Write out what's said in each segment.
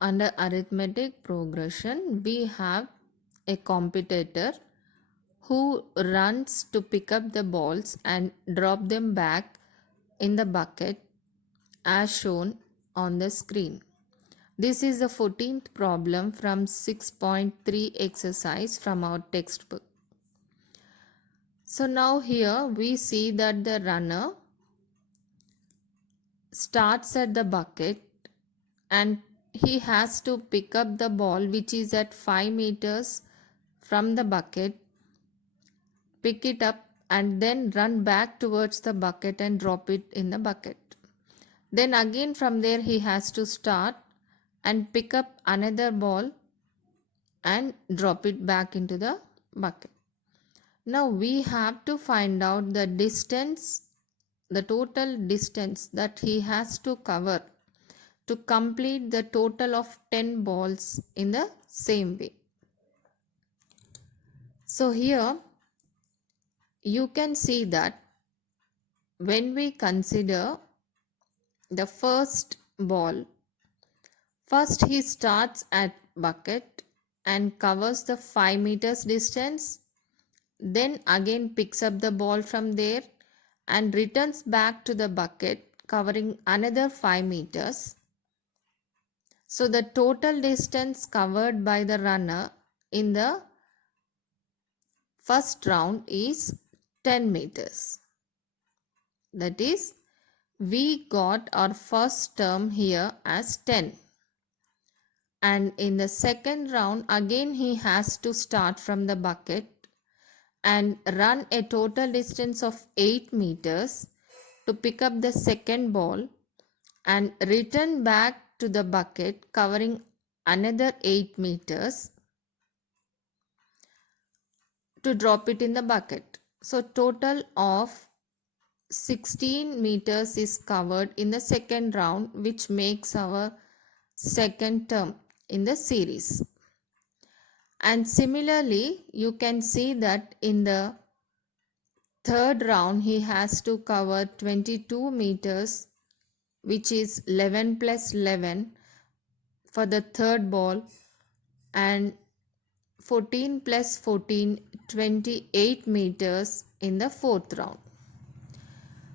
Under arithmetic progression, we have a competitor who runs to pick up the balls and drop them back in the bucket as shown on the screen. This is the 14th problem from 6.3 exercise from our textbook. So now here we see that the runner starts at the bucket and he has to pick up the ball which is at 5 meters from the bucket, pick it up and then run back towards the bucket and drop it in the bucket. Then again from there he has to start and pick up another ball and drop it back into the bucket. Now we have to find out the distance, the total distance that he has to cover to complete the total of 10 balls in the same way. So here you can see that when we consider the first ball, first he starts at bucket and covers the 5 meters distance, then again picks up the ball from there and returns back to the bucket covering another 5 meters. So the total distance covered by the runner in the first round is 10 meters. That is, we got our first term here as 10. And in the second round, again he has to start from the bucket and run a total distance of 8 meters to pick up the second ball and return back to the bucket covering another 8 meters to drop it in the bucket. So total of 16 meters is covered in the second round, which makes our second term in the series. And similarly, you can see that in the third round he has to cover 22 meters, which is 11 plus 11 for the third ball, and 14 plus 14, 28 meters in the fourth round.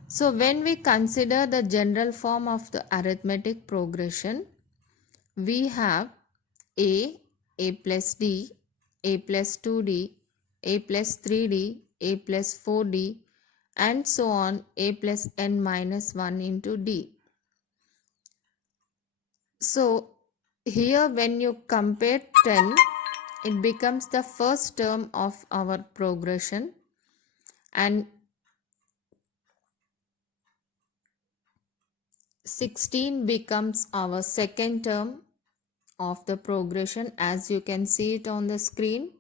So when we consider the general form of the arithmetic progression, we have A plus D, A plus 2D, A plus 3D, A plus 4D, and so on, A plus n minus 1 into D. So here when you compare 10, it becomes the first term of our progression, and 16 becomes our second term of the progression, as you can see it on the screen,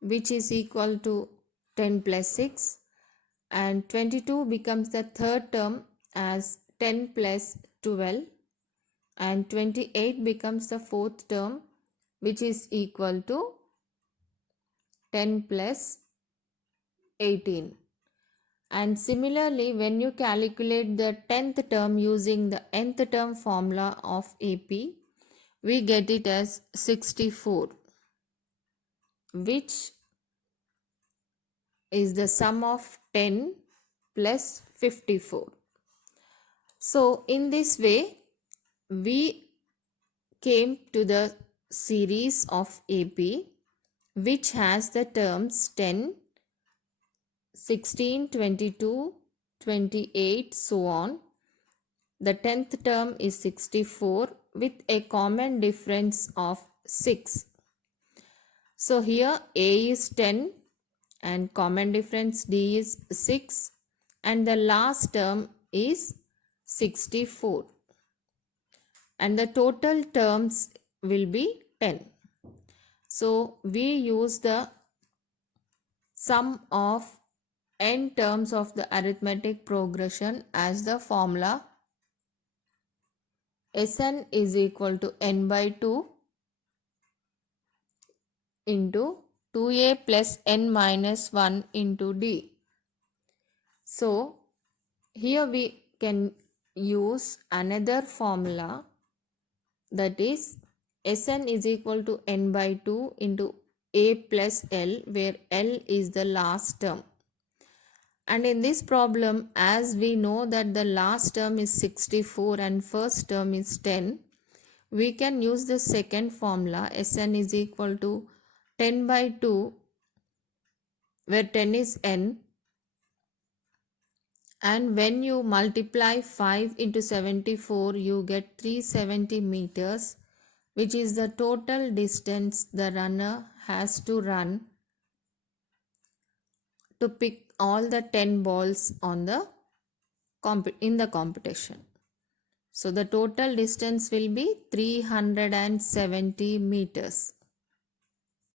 which is equal to 10 plus 6, and 22 becomes the third term as 10 plus 12, and 28 becomes the fourth term, which is equal to 10 plus 18. And similarly, when you calculate the 10th term using the nth term formula of AP, we get it as 64, which is the sum of 10 plus 54. So in this way, we came to the series of AP, which has the terms 10, 16, 22, 28, so on. The 10th term is 64 with a common difference of 6. So here A is 10 and common difference D is 6, and the last term is 64, and the total terms will be 10. So we use the sum of n terms of the arithmetic progression as the formula. Sn is equal to n by 2 into 2a plus n minus 1 into d. So here we can use another formula, that is Sn is equal to n by 2 into a plus L, where L is the last term. And in this problem, as we know that the last term is 64 and first term is 10, we can use the second formula. Sn is equal to 10 by 2, where 10 is n, and when you multiply 5 into 74, you get 370 meters, which is the total distance the runner has to run to pick all the 10 balls on the in the competition. So the total distance will be 370 meters.